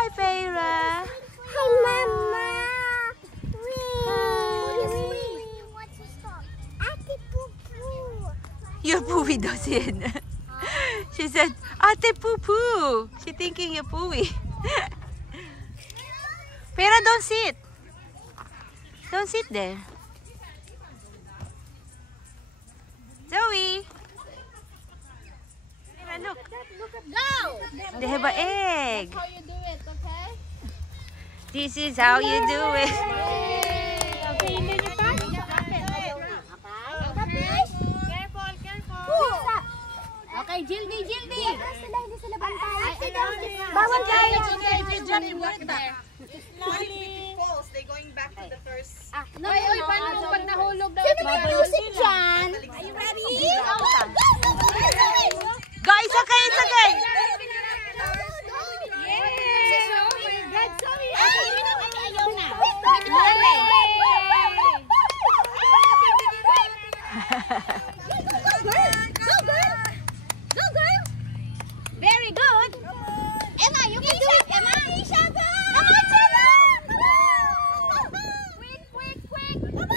Hi, Peira. Hi, Mama. You're pooey daw siya. She said, Ate poo-poo. She thinking you're pooey. Peira, don't sit. Don't sit there. Zoe. Peira, look. Go! They have an egg. That's how you do it, okay? This is how you do it. Okay, and then you pass. Careful, careful. Okay, Jildy. Hindi sila bantay. Bawal kayo. They're going back to the first. Oy, paano pag nahulog daw? Sino may music dyan? Are you ready? Go, it's okay, it's okay. Very good. Emma, you can do it, Emma. Come on, Sarah. Quick. Come on.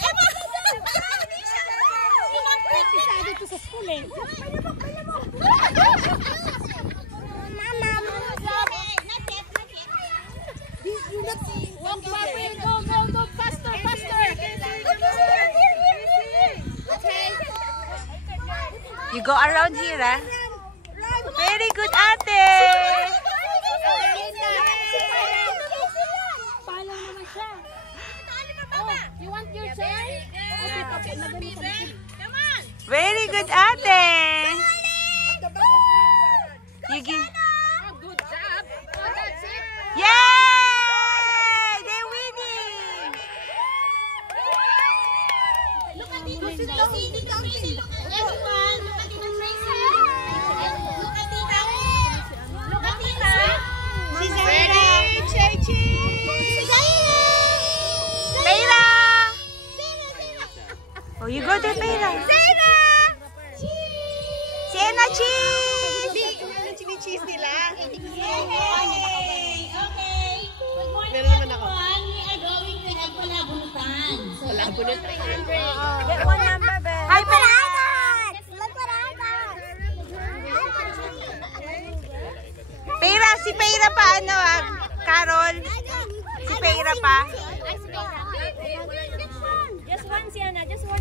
Emma. Decided to sa school eh. Go, faster. You go around here, ah. Very good, ate. Palang naman siya. You want your chair? Come on. Very good, ate. You give. Good job. Oh, that's it. Yay! They're winning. Look at it. Everyone, look at it. Look at it. Ready, Chechi. Peira. Oh, you go there, Peira. Sienna cheese. Chili cheese nila. Okay. Good morning, everyone. We are going to have palabunutan. Palabunutan. Get one number, Ben. Hi, Peira. Peira, si Peira pa ano, Carol. Si Peira pa. Just one, Sienna. Just one.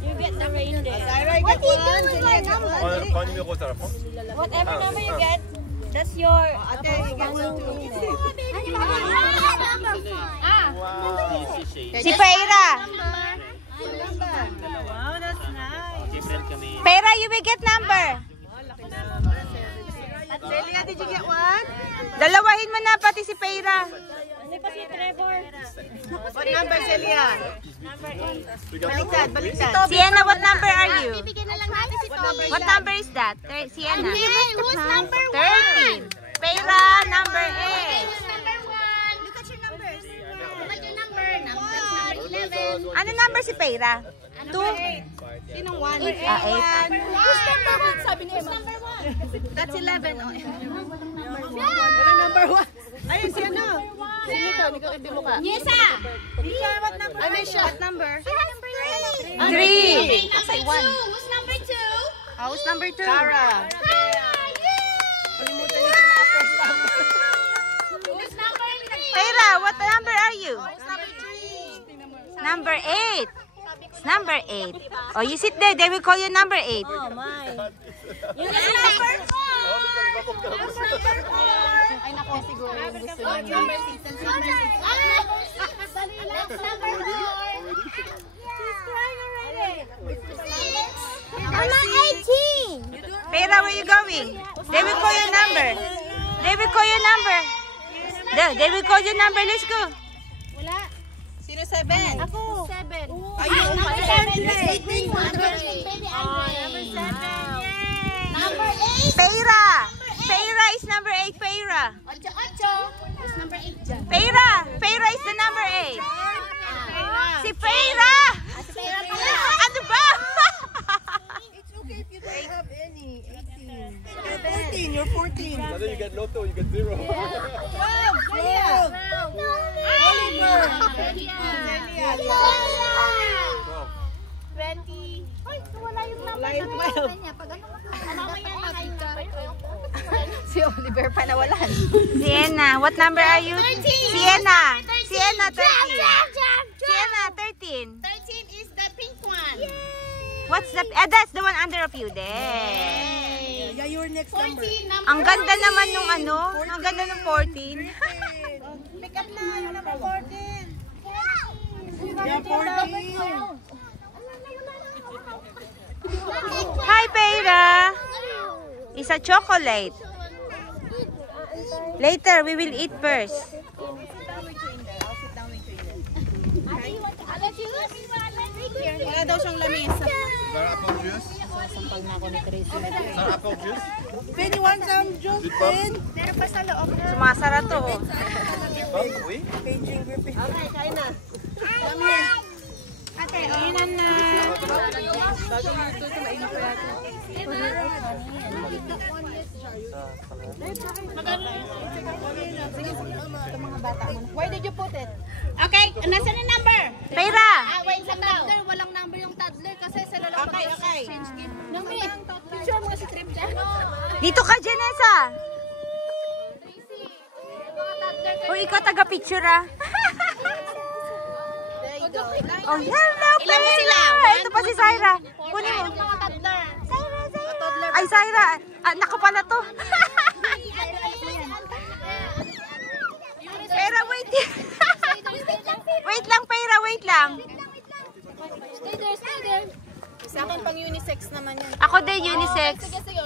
You get the reindeer. What are you doing right now? Whatever number you get, that's your... Si Peira. Wow, that's nice. Peira, you will get number. Celia, did you get one? Dalawahin mo na pati si Peira. Hindi pa si Trevor. What number, Celia? Baliktad. Sienna, what number are you? Bibigyan na lang natin si Tommy. What number is that? Sienna. Who's number 13. Peira, number 8. Who's number 1? Look at your numbers. Look at your number. Number 11. Ano number si Peira? 2? Sinong one? 8. Who's number 1? Sabi ni Emma. Number 1. That's 11. Oh. Wala number 1. Ayun, si ano? Sino to? Hindi mo ka. Nyesa. What number? Ano siya? What number? Number 3. 3. Number 2. Who's number 2? Who's number 2? Cara. Kalimutan niyo yung mga first number. Who's number 3? Peira, what number are you? Number 8. It's number 8. Oh, you sit there. They will call you number 8. Oh my. Yung number 4. Ay, nako, siguro yung gusto Oh, niyo. number 6. Number 4. She's crying already. Mama, 18. Peira, where you going? They will call your number. They will call your number. They will call your number. Let's go. Wala. Sino 7? Ako. 7. Ayun, Number 7. Number 7. Number 8. Peira. Peira is number 8. Peira. 8. Who's number 8 dyan? Peira. Peira is the number 8. Si Peira. Si Peira get lotto, you get 0. Si Oliver pa nawalan. Sienna, what number are you? Sienna. Sienna, 13. Sienna, 13. 13 is the pink one. What's the... that's the one under of you. There. Yeah, your next number. Ang ganda naman nung ano. Ang ganda nung 14. Pick up na yung number 14. Yeah, 14. Hi, Peira. It's a chocolate. Later, we will eat first. Wala daw siyang lamesa. Apple juice? Apple juice? Ben, you want some juice, Ben? Sumasara to. Oh. Paging grippy. Okay, kain na. Come here. Ate, kainan na. Bago mo ito, mainit pa yata. Why did you put it? Okay, nasaan yung number? Peira. Wait lang daw. Walang number yung toddler kasi sila lang mag-exchange gift. Number yung picture mo si Trip dyan. Dito ka, Janessa. O, ikaw taga-picture ah. Oh, hello, Ilan ba sila? Ito pa si Syra. Kunin mo. Ay, Syra. Anak ko pala to. Peira, wait. Wait lang, Peira. Wait lang. Stay there. Sa akin, pang unisex naman yan. Ako din, unisex. Sige.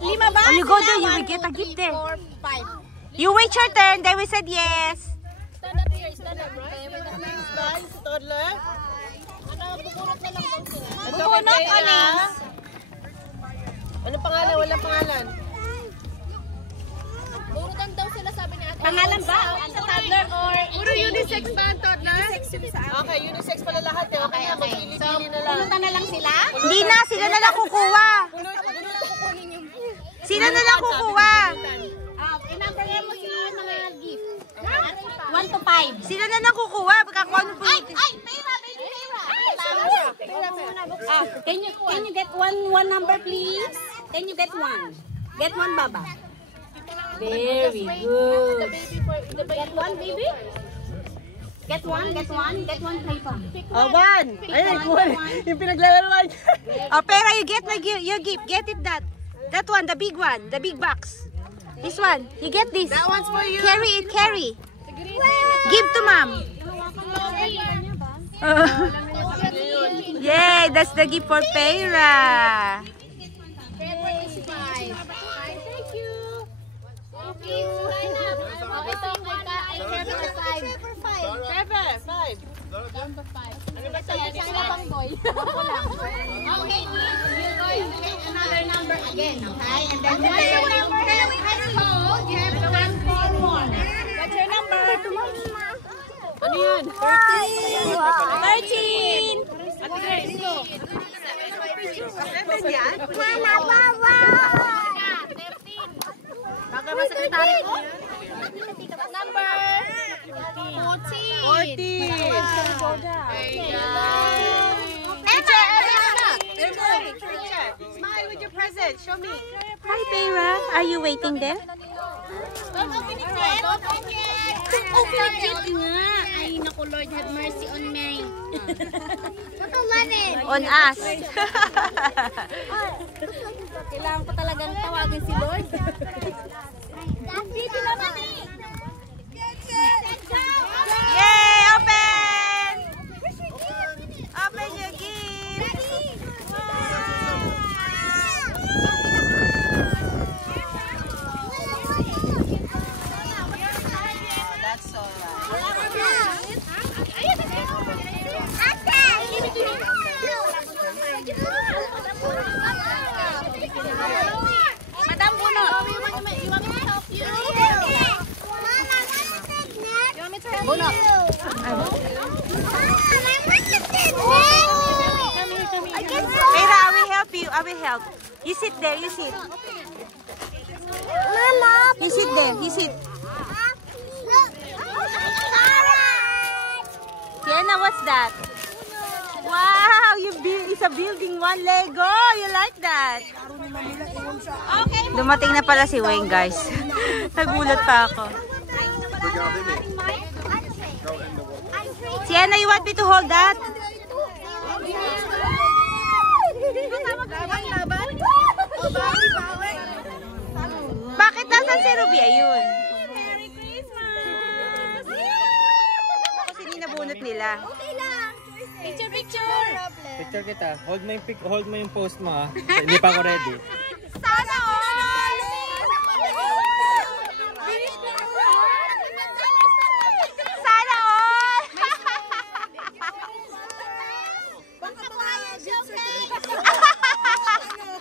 Lima ba? Oh, you go there. You will get a gift there. 4, 5. You wait your turn. Then we said yes. Stand up here. Stand up, right? Bye, si toddler. Ano, bubunot na lang daw sila. Ito kay Peira. Anong pangalan? Walang pangalan. Bunutan daw sila, sabi ni ate. Pangalan ba? Sa toddler or... Puro unisex ba ang toddler? Okay, unisex pala lahat eh. Okay, So, pili na lang. bunutan na lang sila? Hindi na. Sila na lang kukuha. Sila na lang kukuha. I-number mo sila mga gift. 1 to 5. Sila na lang kukuha. Baka ano po. Ay! Peira! Baby Peira! Can you get one number, please? Can you get one? Get one, Baba. Very good. Get one, baby? Get one paper. Oh, one! Ayun, one. Yung pinaglalaroan niya. Oh, Peira, you get your gift. Get it that. That one, the big one. The big box. This one. You get this. That one's for you. Carry it, carry. Give to mom. Yay, that's the gift for Peira. Thank you. Okay, line up. Ito, Trevor 5. Trevor, 5. Sila pang boy. Okay, you go and get another number again, okay? And then what's your number? You have to one more. What's your number? Ano yun? 13. Ate Grace, go. 7 yan? Baka ba sekretary ko? Number 14. 14. Smile with your present. Show me. Hi, Peira. Are you waiting there? Don't open it yet. Don't open it. Open it nga. Ay, naku, Lord, have mercy on me. On us. Kailangan ko talagang tawagin si Lord. Dito naman eh. Yay! Open! Open your gift. That's all right. Madam Buno. You want me to help you? Bunot. Peira, I will help you. I will help. You sit there. You sit. He sit there. He sit. Sienna, what's that? Wow, it's a building one Lego. You like that? Dumating na pala si Wayne, guys. Nagulat pa ako. Sienna, you want me to hold that? Bakit nasan si Ruby? Ayun. Merry Christmas! Kasi ninabunot nila. Picture, picture! Picture kita. Hold mo yung post mo, ha. Hindi pa ako ready. Sana all! Sana all!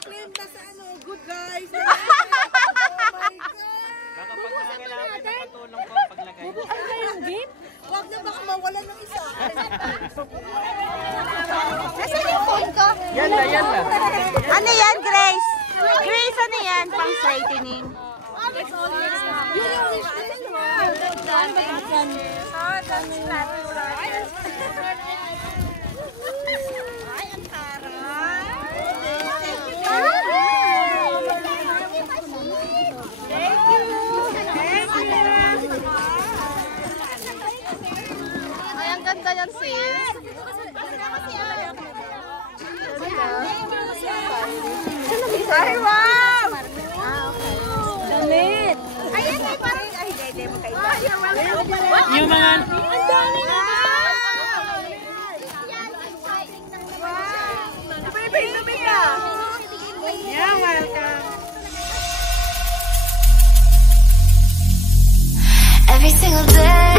Claim na sa good guys. Baka pag kailangan ng patulong ko, paglagay. Huwag na baka mawala ng isa. Nasaan yung phone ko? Yan na. Ano yan, Grace? Grace, ano yan? Pang straightening. Ay, ang ganda yan, sis. Ay, wow! Damit! Ayan, ay parang, ay, hindi, magkaiba. Yung mga... Ang dami na! Dumi ka. Yeah, welcome. Every single day